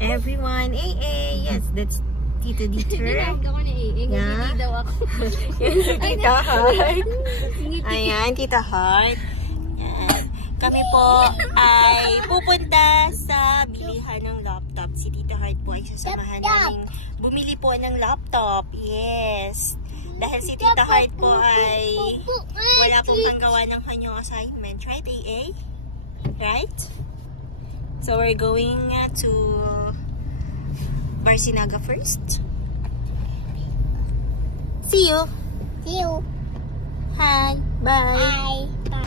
everyone. AA. Yes, that's Tita Dieter. Ginagawa ni AA. Ngiti daw ako. Yan si Tita Heart. Ayan, Tita Heart. Yan. Kami po ay pupunta sa bilihan ng laptop. Si Tita Heart po ay sasamahan namin bumili po ng laptop. Yes. Dahil si Tita Heart po ay wala pong panggawa ng kanyang assignment. Right, AA? Right? So we're going to Barcinaga first. See you. See you. Hi. Bye. Bye.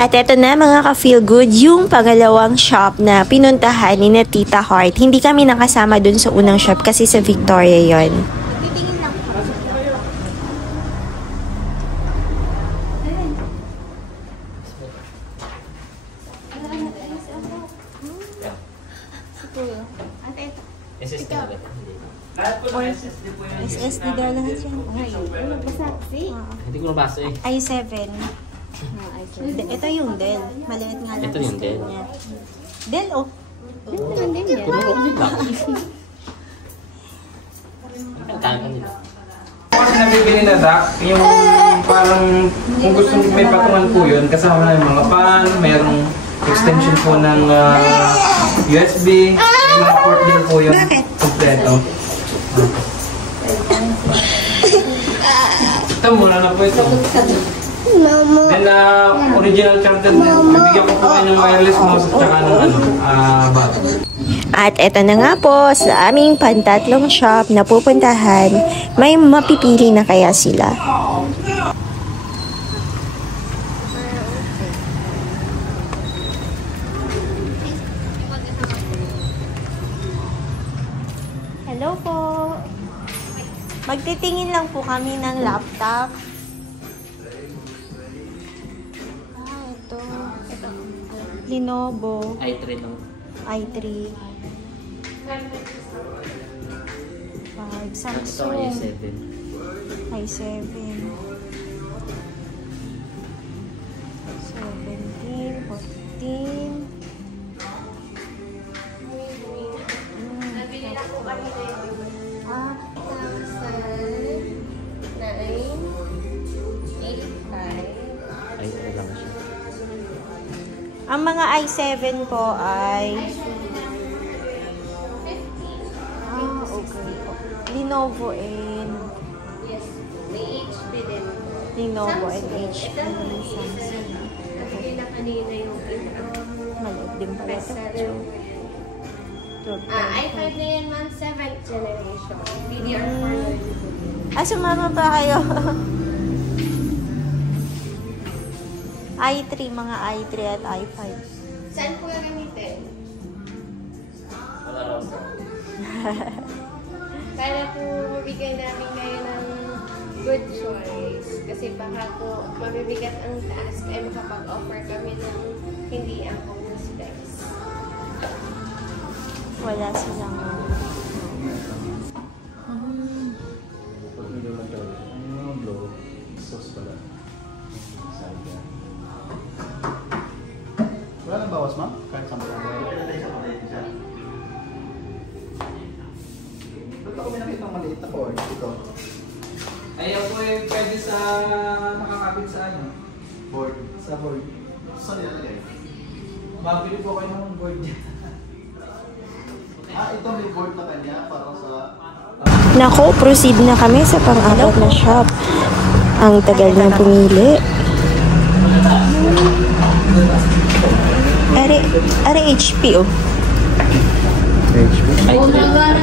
At eto na mga ka-feel good, yung pangalawang shop na pinuntahan ni na Tita Heart. Hindi kami nakasama dun sa unang shop kasi sa Victoria yon. SSD daw lahat yan. Hindi ko nabasa eh. i7. Ito yung Dell. Maliit nga lang. Ito yung Dell. Dell, oh. Dell naman din yan. Ang tayo nila. Kasi nabibili na dock, yung parang kung gusto may patungan po yun, kasama na yung mga pan, mayroong extension po ng USB, may mga port din po yun. Kompleto. Ito muna na po ito. Then original charger din. Bibigyan ko po kayo ng wireless mouse at saka ng battery. At eto na nga po, sa aming pantatlong shop na pupuntahan, may mapipili na kaya sila. Hello po. Magtitingin lang po kami ng laptop. Ito. Lenovo. i3 lang. i3. Samsung. Ito i7. 17, 14. i3 lang siya. Ang mga i7 po ay okay. Lenovo and HP din. Lenovo and HP. Samsung. Kasi na kanina yung Maliit din pala ito. i5 na yan man, 7th generation. DDR4. Sumama pa kayo. i3, mga i3 at i5. Saan po gagamitin? Wala raw po. Para po mabigay namin kayo ng good choice. Kasi baka po mabibigat ang task ay makapag-offer kami ng hindi angkong specs. Wala silang Pag hindi mo mag-gawin, ang blow, sauce pala. Wala nang bawas, ma'am? Kahit sa mga Ba't ako may nakita maliit na cord? Ito. Ayaw po eh, pwede sa nakakabit sa ano? Board. Sa board. Saan yan? Mabili po kayo ng board niya. Ito may board na kanya para sa... Nako, proceed na kami sa pang-apat na shop. Ang tagal na pumili. Are HP, oh.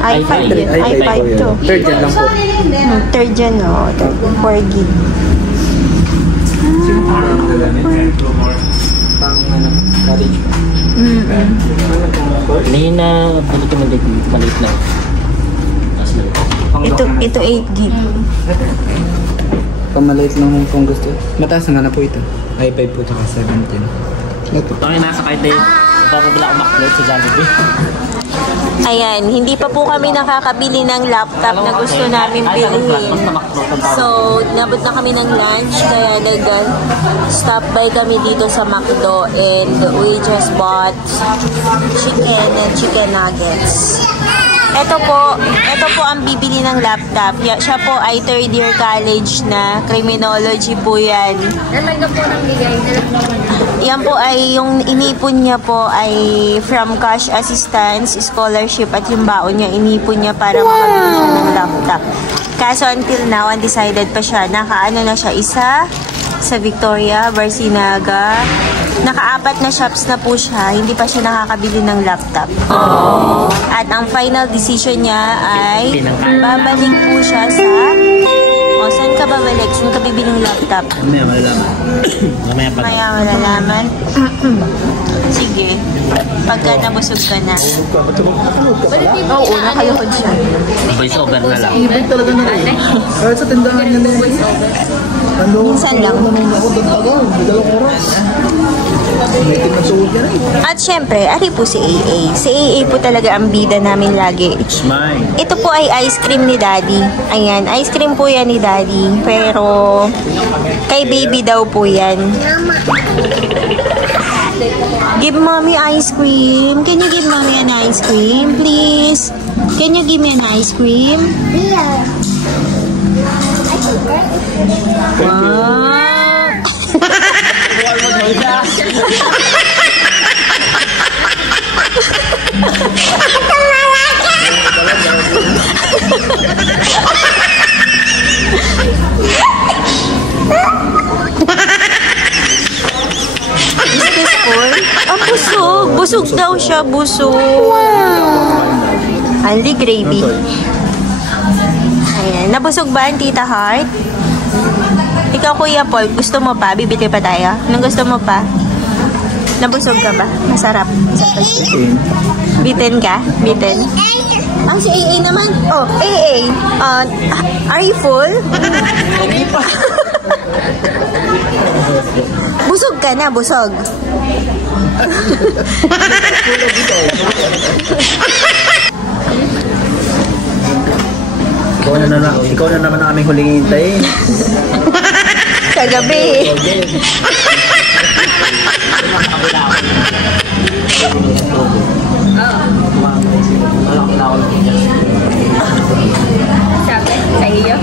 i5 to. Third gen lang po. Third gen, oh. 4 gig. Pang college pa. Hindi na balik ko maliit na. Ito 8 gig. Pang maliit lang kung gusto. Mataas naman na po ito. i5 po tsaka 17. Ito. Ito ay nasa kahit eh. Ipapabila ko makload sa Jollibee. Ayan, hindi pa po kami nakakabili ng laptop na gusto namin bilhin. So, nabot na kami ng lunch, kaya nag-stop by kami dito sa McDo and we just bought chicken and chicken nuggets. Ito po ang bibili ng laptop. Siya po ay third year college na. Criminology po yan. Nalaga po ng bigay. Yan po ay yung inipon niya po ay from cash assistance, scholarship at yung baon niya inipon niya para makabili siya ng laptop. Kaso until now, undecided pa siya. Nakaano na siya isa sa Victoria, Barcinaga. Naka-4 na shops na po siya. Hindi pa siya nakakabili ng laptop. At ang final decision niya ay babalik po siya sa... O, saan ka babalik? Saan ka bibili ng laptop? Mamaya malalaman. Maya malalaman. Sige. Pagka nabusog ka na. Oo, nakalukod siya. Voice over na lang. Ibig talaga na rin. Kahit sa tindahan niya na yun. Minsan lang. Ako doon tagal. May 2 oras. May tinagsuot niya rin. At syempre, ari po si AA. Si AA po talaga ang bida namin lagi. Mine. Ito po ay ice cream ni Daddy. Ayan, ice cream po yan ni Daddy. Pero, kay baby daw po yan. Give mommy ice cream. Can you give mommy an ice cream, please? Can you give me an ice cream? Yeah. Wow. Is this full? Ang busog. Busog daw siya. Busog. Wow. Only gravy. Ayan. Nabusog ba ang Tita Heart? Ikaw, Kuya Paul, gusto mo pa? Bibili pa tayo? Anong gusto mo pa? Nabusog ka ba? Masarap. Bitin ka? Bitin? Ang si AA naman. Oh, AA. Are you full? Hindi pa. Busog ka na, busog. Ikaw na naman ang aming huling hintay. Kagabi. Sabi, sa iyo?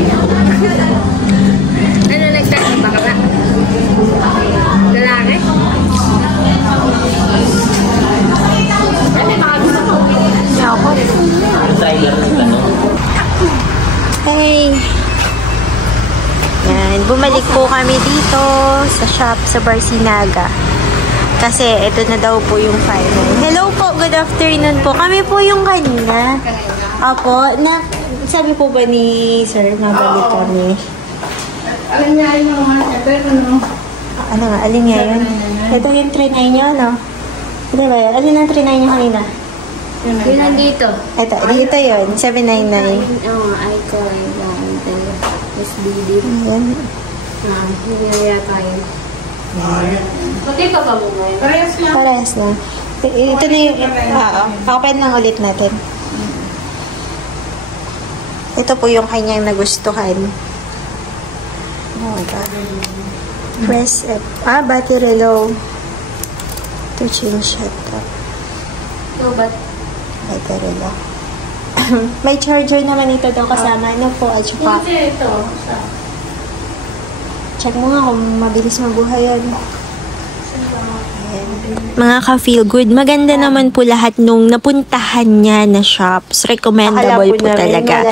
Ano nagsabi? Baka ba? Lalaki? Ano yung mga gusto mo? Ako. Hey. Yan, bumalik po kami dito sa shop sa Barcinaga. Kasi ito na daw po yung final. Hello po, good afternoon po. Kami po yung kanina. Apo, sabi po ba ni Sir, nabalik kami? Alam niya yung mga Ano nga, alin nga yun? Ito yung trinay nyo, no? Ito ba yun? Alin ang trinay nyo kanina? yun nandito. Ito, dito yun, 799. Oo, icon. SBD. Ayan. Hindi yata yun. Dito ka mo ngayon? Parehas lang. Parehas na. Ito na yung, open lang ulit natin. Ito po yung kanyang nagustuhan. Oh my God. Press F. Battery low. To change it up. So, but Battery low. May charger naman ito daw kasama. Ano po? At saka, ito. check mo nga kung mabilis mabuhay yan. Mga ka-feel good, maganda naman po lahat nung napuntahan niya na shops. Recommendable po talaga.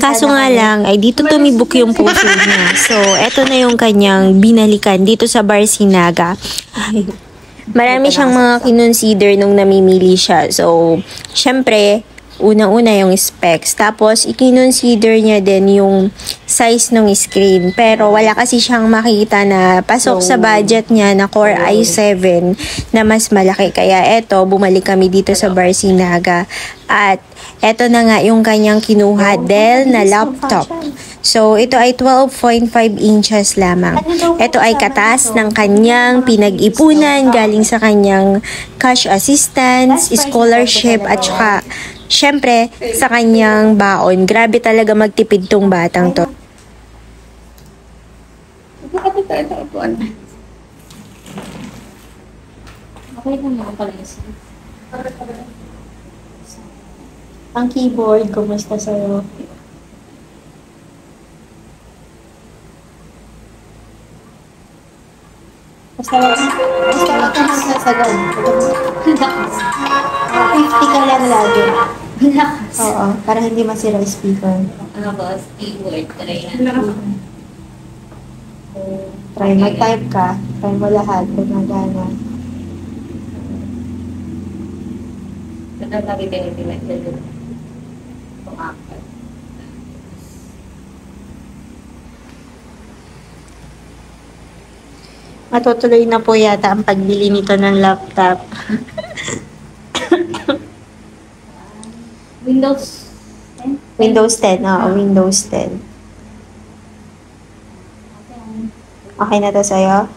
Kaso nga lang, ay dito tumibok yung puso niya. So, eto na yung kanyang binalikan dito sa Barcinaga. Marami siyang mga kinonsider nung namimili siya. So, syempre, unang-una yung specs. Tapos, ikinonsider niya din yung size ng screen. Pero, wala kasi siyang makita na pasok sa budget niya na Core i7 na mas malaki. Kaya, eto, bumalik kami dito sa Barcinaga. At, eto na nga yung kanyang kinuha Dell na laptop So, ito ay 12.5 inches lamang. Ito ay katas ng kanyang pinag-ipunan galing sa kanyang cash assistance, scholarship, at saka, syempre, sa kanyang baon. Grabe talaga magtipid tong batang to. Okay naman pala isa. Ang keyboard, kumusta sa'yo? Basta wag ka magsasagal. 50 ka lang lagi. Oo, para hindi masira yung speaker. Ano ba? Keyword ka rin. Try mag-type ka. Try mo lahat. Gumagana. Ito lagi pinipinagdalo. Itong apat. Matutuloy na po yata ang pagbili nito ng laptop. Windows 10? Windows 10, oo. Windows 10. Okay na to sa'yo?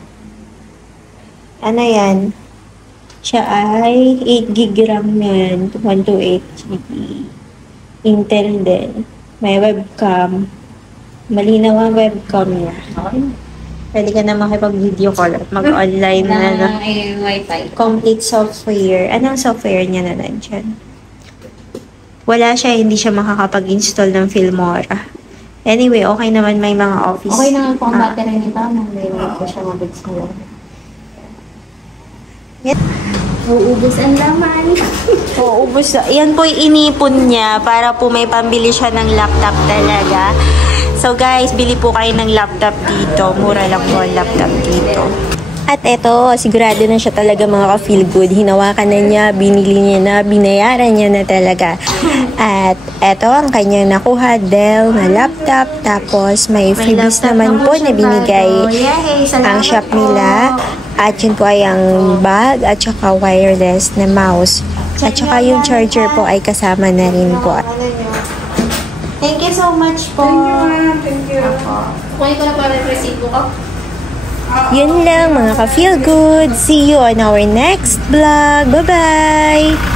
Ano yan? Siya ay 8 GB RAM yan. 128 GB. Intel din. May webcam. Malinaw ang webcam niya. Pwede ka na makipag-video call at mag-online na. No? Wi-Fi. Complete software. Anong software niya na nandyan? Wala siya, hindi siya makakapag-install ng Filmora. Anyway, okay naman may mga office. Okay naman po ang battery nito. Nang ko siya mabilis na lang. Uubos ang laman. Oo, ubos. Yan po inipon niya para po may pambili siya ng laptop talaga. So guys, bili po kayo ng laptop dito. Mura lang po ang laptop dito. At eto, sigurado na siya talaga mga ka-feel good. Hinawakan na niya, binili niya na, binayaran niya na talaga. At eto, ang kanyang nakuha, Dell na laptop. Tapos may freebies naman po na binigay ang shop nila. At yun po ay ang bag at saka wireless na mouse. At saka yung charger po ay kasama na rin po. Thank you so much po. Thank you. Kunin ko na para yung resibo ko. Yun lang mga ka-feel good. See you on our next vlog. Bye-bye!